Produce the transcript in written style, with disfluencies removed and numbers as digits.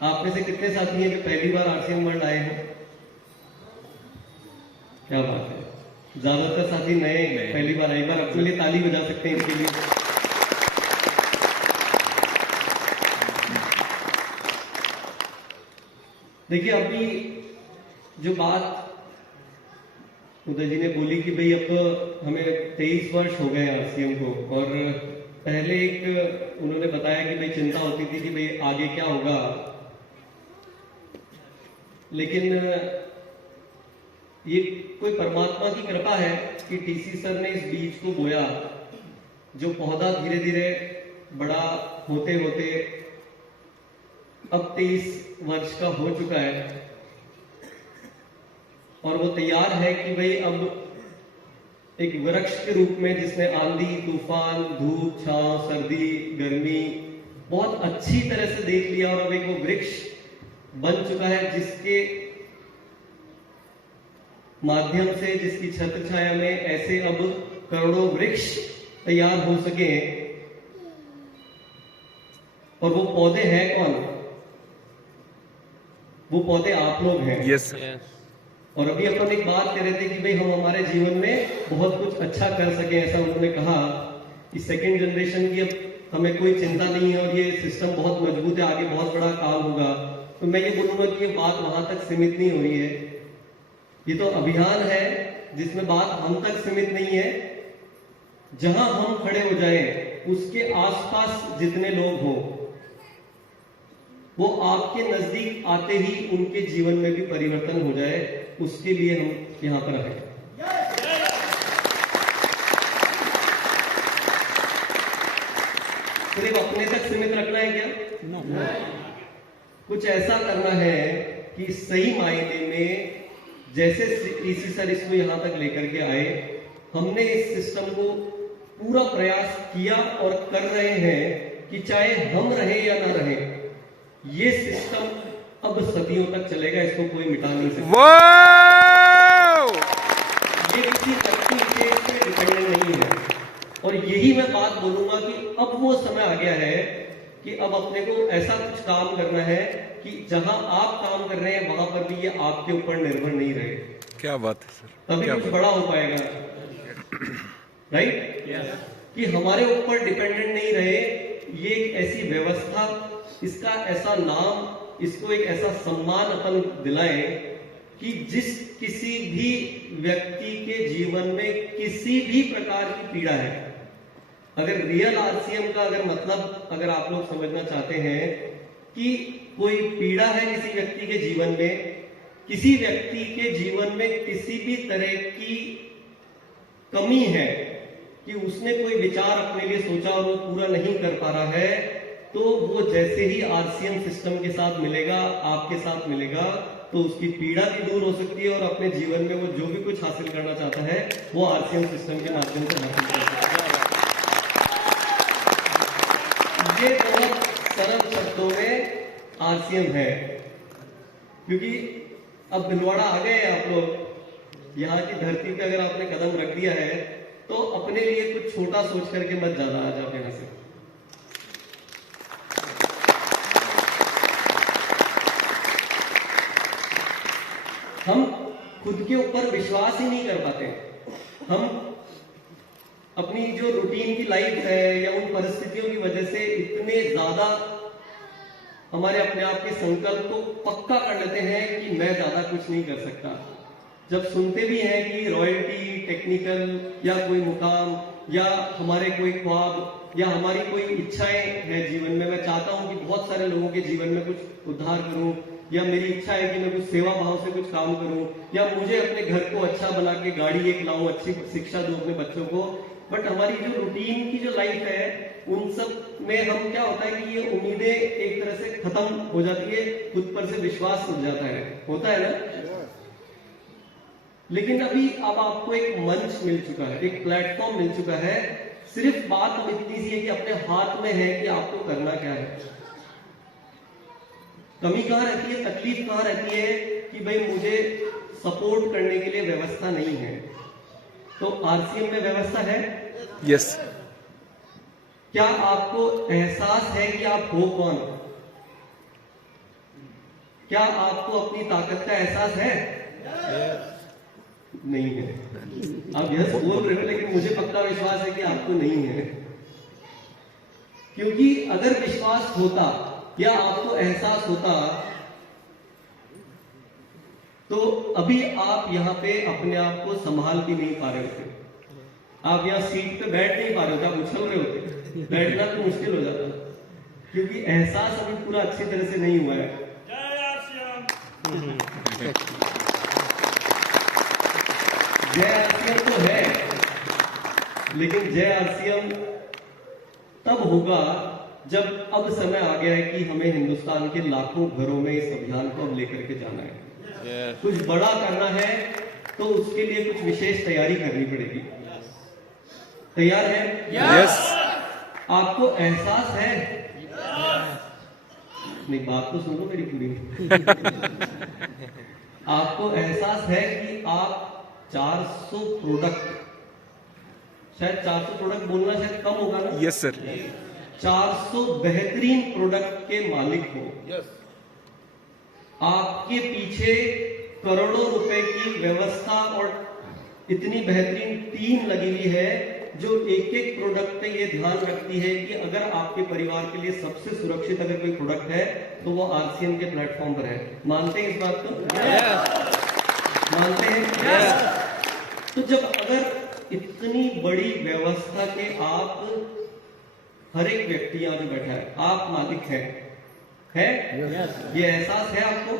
आप में से कितने साथी हैं जो पहली बार आरसीएम वर्ल्ड आए हैं? क्या बात है, ज्यादातर साथी नए पहली बार आए। बार अपने लिए ताली बजा सकते हैं इसके लिए। देखिए, अभी जो बात उदय जी ने बोली कि भाई अब तो हमें 23 वर्ष हो गए आरसीएम को, और पहले एक उन्होंने बताया कि भाई चिंता होती थी कि भाई आगे क्या होगा, लेकिन ये कोई परमात्मा की कृपा है कि टीसी सर ने इस बीज को बोया, जो पौधा धीरे धीरे बड़ा होते होते अब 23 वर्ष का हो चुका है, और वो तैयार है कि भाई अब एक वृक्ष के रूप में जिसने आंधी तूफान धूप छांव सर्दी गर्मी बहुत अच्छी तरह से देख लिया, और अब एक वो वृक्ष बन चुका है जिसके माध्यम से, जिसकी छत्र छाया में ऐसे अब करोड़ों वृक्ष तैयार हो सके। और वो पौधे हैं कौन? वो पौधे आप लोग हैं। यस। और अभी अपन एक बात कह रहे थे कि भाई हम हमारे जीवन में बहुत कुछ अच्छा कर सके, ऐसा उन्होंने कहा कि सेकेंड जनरेशन की अब हमें कोई चिंता नहीं है और ये सिस्टम बहुत मजबूत है, आगे बहुत बड़ा काम होगा। तो मैं ये बोलूंगा कि ये बात वहां तक सीमित नहीं हो रही है, ये तो अभियान है जिसमें बात हम तक सीमित नहीं है। जहां हम खड़े हो जाए उसके आसपास जितने लोग हों वो आपके नजदीक आते ही उनके जीवन में भी परिवर्तन हो जाए, उसके लिए हम यहां पर आए। सिर्फ अपने तक सीमित रखना है क्या? कुछ ऐसा करना है कि सही मायने में जैसे टीसी सर इसको यहां तक लेकर के आए, हमने इस सिस्टम को पूरा प्रयास किया और कर रहे हैं कि चाहे हम रहे या ना रहे, ये सिस्टम अब सदियों तक चलेगा, इसको कोई मिटा नहीं सकता। ये किसी व्यक्ति से डिपेंडेंट नहीं है। और यही मैं बात बोलूंगा कि अब वो समय आ गया है कि अब अपने को ऐसा कुछ काम करना है कि जहां आप काम कर रहे हैं वहां पर भी ये आपके ऊपर निर्भर नहीं रहे। क्या बात है सर, तभी कुछ बड़ा हो पाएगा, राइट? कि हमारे ऊपर डिपेंडेंट नहीं रहे। ये एक ऐसी व्यवस्था, इसका ऐसा नाम, इसको एक ऐसा सम्मान अपन दिलाएं कि जिस किसी भी व्यक्ति के जीवन में किसी भी प्रकार की पीड़ा है, अगर रियल आरसीएम का अगर मतलब अगर आप लोग समझना चाहते हैं कि कोई पीड़ा है किसी व्यक्ति के जीवन में, किसी व्यक्ति के जीवन में किसी भी तरह की कमी है कि उसने कोई विचार अपने लिए सोचा और वो पूरा नहीं कर पा रहा है, तो वो जैसे ही आरसीएम सिस्टम के साथ मिलेगा, आपके साथ मिलेगा, तो उसकी पीड़ा भी दूर हो सकती है और अपने जीवन में वो जो भी कुछ हासिल करना चाहता है वो आरसीएम सिस्टम के माध्यम से हासिल कर सकता है। ये बहुत सरल शब्दों में आरसीएम है, क्योंकि अब भिलवाड़ा आ गए आप लोग, यहाँ की धरती पे अगर आपने कदम रख दिया है तो अपने लिए कुछ छोटा सोच करके मत जाना आज आप यहाँ से। हम खुद के ऊपर विश्वास ही नहीं कर पाते। हम अपनी जो रूटीन की लाइफ है या उन परिस्थितियों की वजह से इतने ज्यादा हमारे अपने आप के संकल्प को पक्का कर लेते हैं कि मैं ज्यादा कुछ नहीं कर सकता। जब सुनते भी हैं कि रॉयल्टी, टेक्निकल या कोई मुकाम या हमारे कोई ख्वाब या हमारी कोई इच्छाएं हैं जीवन में, मैं चाहता हूं कि बहुत सारे लोगों के जीवन में कुछ उद्धार करूं, या मेरी इच्छा है कि मैं कुछ सेवा भाव से कुछ काम करूं, या मुझे अपने घर को अच्छा बना के गाड़ी एक लाऊं, अच्छी शिक्षा दूं अपने बच्चों को। बट हमारी जो रूटीन की जो लाइफ है उन सब में हम क्या होता है कि ये उम्मीदें एक तरह से खत्म हो जाती है, खुद पर से विश्वास उठ जाता है, होता है ना? लेकिन अभी अब आपको एक मंच मिल चुका है, एक प्लेटफॉर्म मिल चुका है। सिर्फ बात अब इतनी सी है कि अपने हाथ में है कि आपको करना क्या है। कमी कहां रहती है, तकलीफ कहां रहती है कि भाई मुझे सपोर्ट करने के लिए व्यवस्था नहीं है। तो आरसीएम में व्यवस्था है। यस। क्या आपको एहसास है कि आप हो कौन? क्या आपको अपनी ताकत का एहसास है? नहीं है। आप यस बोल रहे हो, लेकिन मुझे पक्का विश्वास है कि आपको नहीं है। क्योंकि अगर विश्वास होता या आपको एहसास होता तो अभी आप यहाँ पे अपने आप को संभाल भी नहीं पा रहे होते, आप यहाँ सीट पे बैठ नहीं पा रहे होते, आप उछल रहे होते, बैठना तो मुश्किल हो जाता, क्योंकि एहसास अभी पूरा अच्छी तरह से नहीं हुआ है। जय आरसीएम तो है, लेकिन जय आरसीएम तब होगा जब अब समय आ गया है कि हमें हिंदुस्तान के लाखों घरों में इस अभियान को अब लेकर के जाना है। कुछ बड़ा करना है तो उसके लिए कुछ विशेष तैयारी करनी पड़ेगी। तैयार है? यस। आपको एहसास है? नहीं, बात तो सुनो मेरी पूरी। आपको एहसास है कि आप 400 प्रोडक्ट, शायद 400 प्रोडक्ट बोलना शायद कम होगा ना? Yes sir. 400 बेहतरीन प्रोडक्ट के मालिक हो। आपके पीछे करोड़ों रुपए की व्यवस्था और इतनी बेहतरीन टीम लगी हुई है जो एक एक प्रोडक्ट पे ये ध्यान रखती है कि अगर आपके परिवार के लिए सबसे सुरक्षित अगर कोई प्रोडक्ट है तो वो आरसीएम के प्लेटफॉर्म पर है। मानते हैं इस बात को? मानते हैं? तो जब अगर इतनी बड़ी व्यवस्था के आप, हर एक व्यक्ति यहाँ जो बैठा है, आप मालिक हैं, है? ये एहसास है आपको?